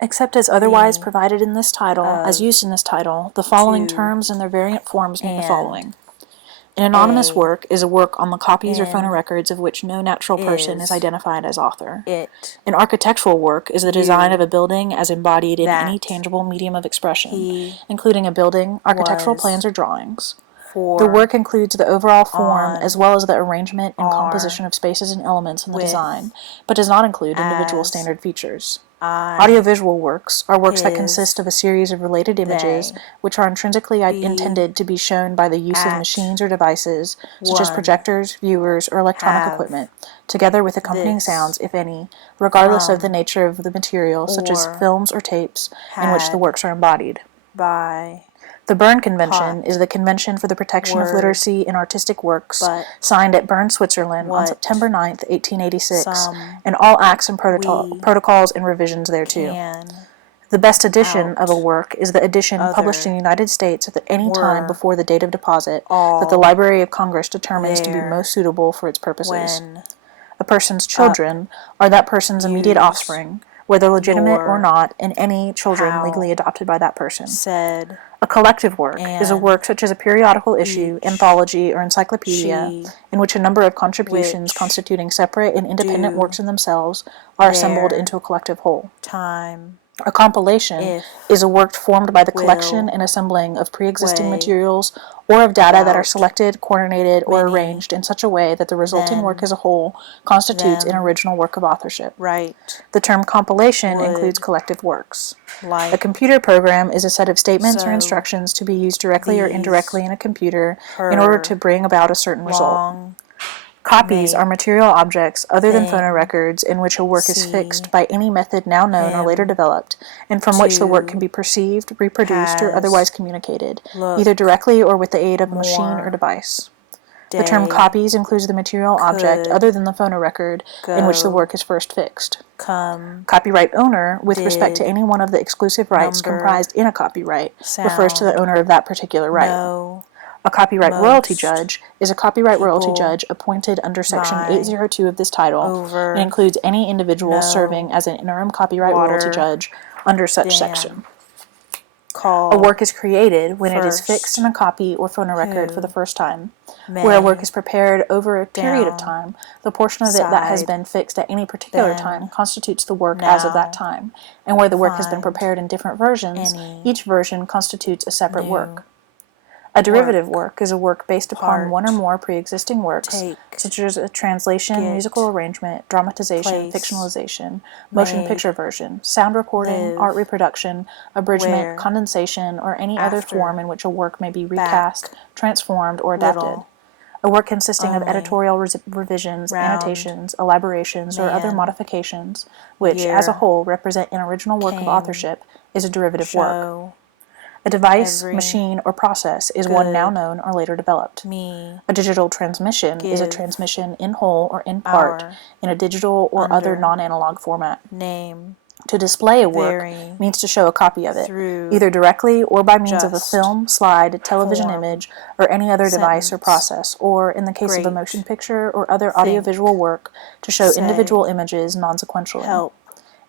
Except as otherwise Meaning provided in this title, as of, used in this title, the following to, terms and their variant forms mean the and, following. An anonymous a, work is a work on the copies or in, phonorecords of which no natural person is is, identified as author. it, An architectural work is the design of a you, building as embodied in any that, tangible medium of expression, he, including a building, architectural plans, was, or drawings. The for, work includes the overall form as on, well as the arrangement and composition are, of spaces and elements in the with, design, but does not include individual as, standard features. I, Audiovisual works are works that consist his, of a series of related images they, which are intrinsically be, intended to be shown by the use of at, machines or devices, such as one, projectors, viewers, or electronic have, equipment, together with accompanying this, sounds, if any, regardless of the from, nature of the material, such as or, films or tapes, in which the had, works are embodied. by, The Berne Convention is hot, the Convention for the Protection of word, Literacy in Artistic Works, but, signed at Bern, Switzerland on what, September 9, 1886, some, and all acts and we, protocols and revisions thereto. can, The best edition of a out, work is the edition published in the other, United States at any time were, before the date of deposit that the all, Library of Congress determines to be there, most suitable for its purposes. when, A person's up, children are that person's immediate use, offspring, whether legitimate or your, not, and any children legally how, adopted by that person. said, A collective work is a work and, such as a periodical issue, each, anthology, or encyclopedia, she, in which a number of contributions which, constituting separate and independent do, works in themselves are assembled there, into a collective whole. time, A compilation if, is a work formed by the collection will, and assembling of pre-existing way, materials or of data that are about, selected, coordinated, or many, arranged in such a way that the resulting work then, as a whole constitutes an them, original work of authorship. right, The term compilation includes would, collective works. A like, computer program is a set of statements or so, instructions to be used directly or indirectly these, in a computer in order to her, bring about a certain result. long, Copies are make, material objects other than thing, phonorecords in which a work is fixed see, by any method now known or later him, developed, and from which the work can to, be perceived, reproduced, or otherwise has, communicated, either look, directly or with the aid of a machine or more, device. The term day, copies includes the material object other could, than the phonorecord in which the go, work is first fixed. come, Copyright owner, with respect to did, any one of the exclusive rights number, comprised in a copyright, refers to the sound, owner of that particular right. no, A copyright royalty most, judge is a copyright royalty people, judge appointed under Section my, 802 of this title and over, includes any individual serving no, as an interim copyright royalty water, judge under such section. dam, A call, work is created when it is fixed in first, a copy or phonorecord for the who, first time. Where a work may, is prepared over a period of down, time, the portion of it that has side, been fixed at any particular time then, constitutes the work as of that now, time, and where the work has been find, prepared in different versions, any, each version constitutes a separate new, work. A derivative work, work is a work based upon one or part, more pre-existing works, take, such as a translation, musical get, arrangement, dramatization, place, fictionalization, motion made, picture version, sound recording, live, art reproduction, abridgment, where, condensation, or any other form after, in which a work may be recast, back, transformed, or adapted. little, A work consisting of only, editorial revisions, round, annotations, elaborations, or other man, modifications, which, as a year, whole, represent an original work of came, authorship, is a derivative work. show, A device, every, machine, or process is one now good, known or later developed. me, A digital transmission is a give, transmission in whole or in part our, in a digital or other under, non-analog format. name, To display a work very, means to show a copy of it, through, either directly or by means of a just, film, slide, television form, image, or any other device or sentence, process, or, in the case of a motion great, picture or other think, audiovisual work, to show individual say, images non-sequentially. help,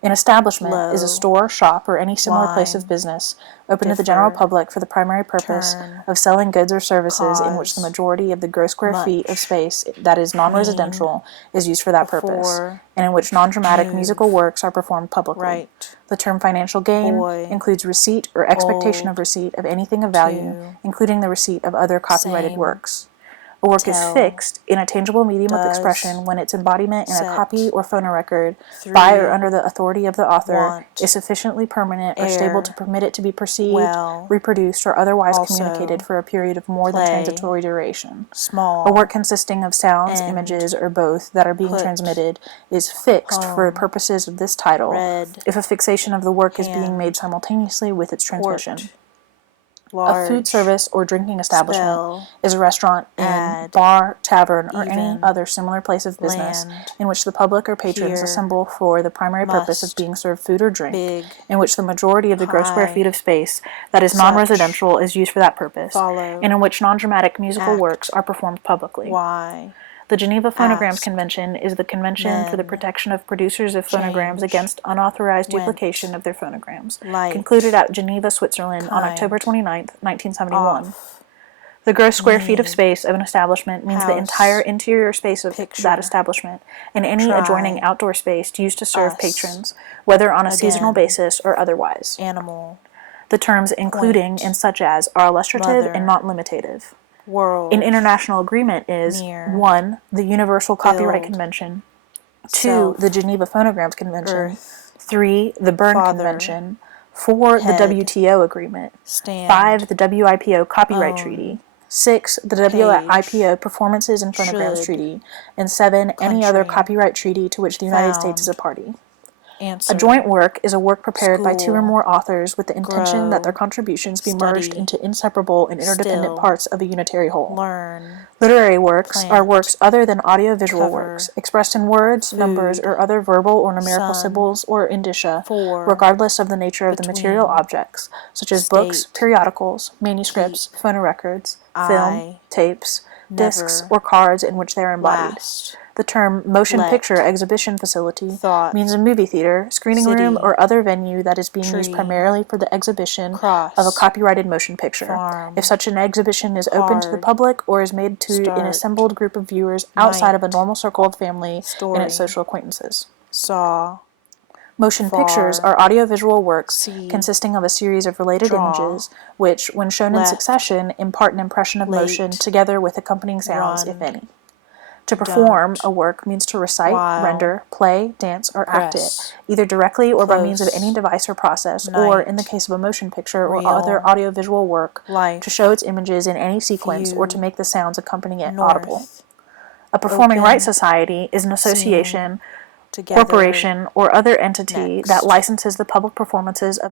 An establishment is a low, store, shop, or any similar place of line, business open to the general differ, public for the primary purpose turn, of selling goods or services in which the cause, majority of the gross square feet of much, space that is mean, non-residential is used for that purpose, before, and in which non-dramatic move, musical works are performed publicly. right, The term financial gain boy, includes receipt or expectation of old, receipt of anything of value, to, including the receipt of other copyrighted same, works. A work is tell, fixed in a tangible medium of expression does, when its embodiment in a copy set, or phonorecord, by or three, under the authority of the author, want, is sufficiently permanent or stable to air, permit it to be perceived, well, reproduced, or otherwise communicated also, for a period of more than play, transitory duration. A work small, consisting of sounds, end, images, or both that are being put, transmitted is fixed for home, purposes of this title red, if a fixation of the work is being made hand, simultaneously with its transmission. port, A food large, service or drinking establishment spell, is a restaurant, inn, add, bar, tavern, or any even, other similar place of business land, in which the public or patrons here, assemble for the primary purpose of must, being served food or drink, big, in which the majority of the gross square feet high, of space that is such, non-residential is used for that purpose, follow, and in which non-dramatic musical works act, are performed publicly. why, The Geneva Phonograms ask, Convention is the convention for the men, protection of producers of phonograms change, against unauthorized went, duplication of their phonograms, light, concluded at Geneva, Switzerland on kind, October 29, 1971. off, The gross square feet of need, space of an establishment means the house, entire interior space of picture, that establishment and any try, adjoining outdoor space used to serve us, patrons, whether on a seasonal again, basis or otherwise. animal, The terms including point, and such as are illustrative mother, and not limitative. world, An international agreement is near, 1. The Universal Copyright build, Convention, 2. self, The Geneva Phonograms Convention, earth, 3. The Berne father, Convention, 4. The head, WTO Agreement, stand, 5. The WIPO Copyright own, Treaty, 6. The page, WIPO Performances and Phonograms should, Treaty, and 7. Any other country, copyright treaty to which the United States is a found, party. answer, A joint work is a work prepared by 2 or school, more authors with the intention that their grow, contributions be merged study, into inseparable and interdependent still, parts of a unitary whole. learn, Literary works are plant, works other than audiovisual cover, works, expressed in words, numbers, food, or other verbal or numerical sun, symbols or indicia, for, regardless of the nature of the material between, objects, such as books, state, periodicals, manuscripts, keep, phonorecords, film, I, tapes, discs, never, or cards in which they are embodied. last, The term motion let, picture exhibition facility thought, means a movie theater, screening room, city, or other venue that is being used tree, primarily for the exhibition of a cross, copyrighted motion picture. farm, If such an exhibition is open to the hard, public or is made to an start, assembled group of viewers outside of a night, normal circle of family and story, its social acquaintances. saw, Motion pictures far, are audiovisual works see, consisting of a series of related draw, images, which, when shown in left, succession, impart an impression of motion late, together with accompanying sounds, if run, any. To perform don't, a work means to recite, while, render, play, dance, or act it, press, either directly or by means of close, any device or process, or, in the night, case of a motion picture or other real, audiovisual work, to life, show its images in any sequence or to view, make the sounds accompanying it audible. north, A performing rights open, society is an seen, association, together, corporation, or other entity that next, licenses the public performances of